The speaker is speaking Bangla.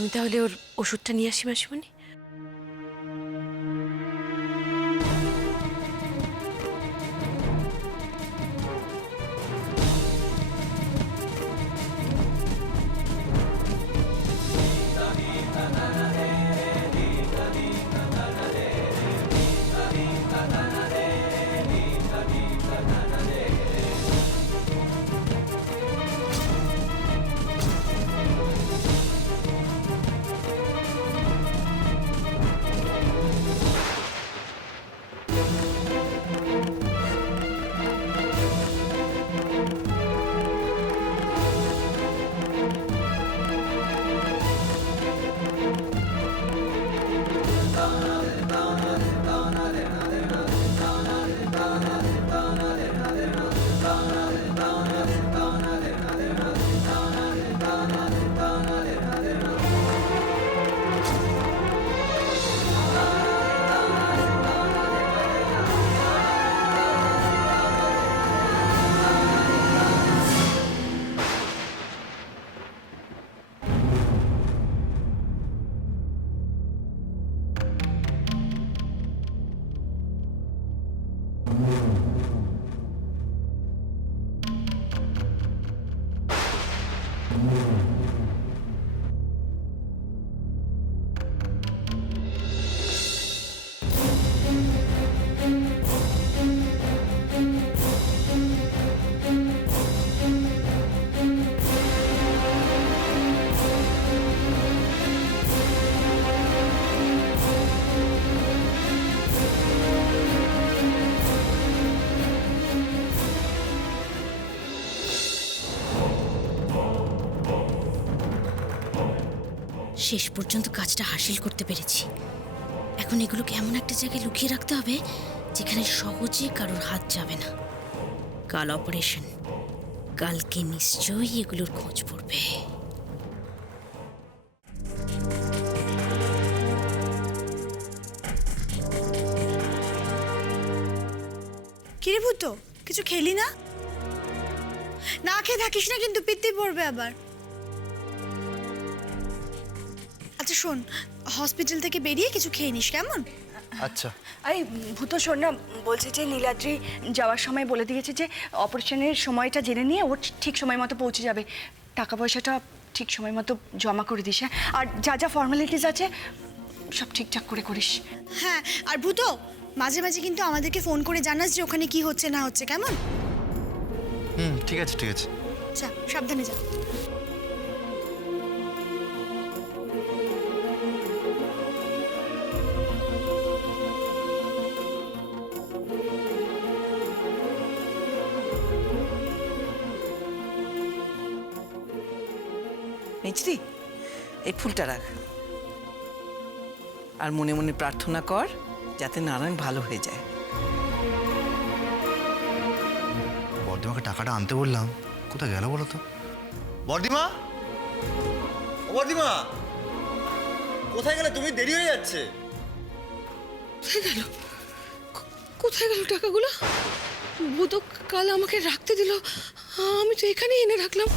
আমি তাহলে ওর ওষুধটা নিয়ে আসি মাসিমণি। শেষ পর্যন্ত কাজটা হাসিল করতে পেরেছি। এখন এগুলোকে এমন একটা জায়গায় লুকিয়ে রাখতে হবে যেখানে সহজে কারোর হাত যাবে না। কাল অপারেশন, কালকে নিশ্চয়ই এগুলোর খোঁজ পড়বে। কিরে ভূত, কিছু খেলি না? না খেয়ে থাকিস না কিন্তু, পিত্তি পড়বে আবার। আচ্ছা শোন, হসপিটাল থেকে বেরিয়ে কিছু খেয়ে নিস, কেমন? আচ্ছা। এই ভূত শোন না, বলছে যে নীলাদ্রি যাওয়ার সময় বলে দিয়েছে যে অপারেশনের সময়টা জেনে নিয়ে ও ঠিক সময় মতো পৌঁছে যাবে। টাকা পয়সাটা ঠিক সময় মতো জমা করে দিস, হ্যাঁ? আর যা যা ফর্মালিটিস আছে সব ঠিকঠাক করে করিস। হ্যাঁ, আর ভূত মাঝে মাঝে কিন্তু আমাদেরকে ফোন করে জানাস যে ওখানে কি হচ্ছে না হচ্ছে, কেমন? ঠিক আছে ঠিক আছে। যা, সাবধানে যা। মিছরি, এই ফুলটা রাখ আর মনে মনে প্রার্থনা কর যাতে নারায়ণ ভালো হয়ে যায়। বর্দিমাকে টাকাটা আনতে বললাম, কোথায় গেল বলো তো? বর্দিমা, ও বর্দিমা, কোথায় গেলে তুমি? দেরি হয়ে যাচ্ছে। কোথায় গেল টাকাগুলো? ভূত কাল আমাকে রাখতে দিল, আমি তো এখানেই এনে রাখলাম।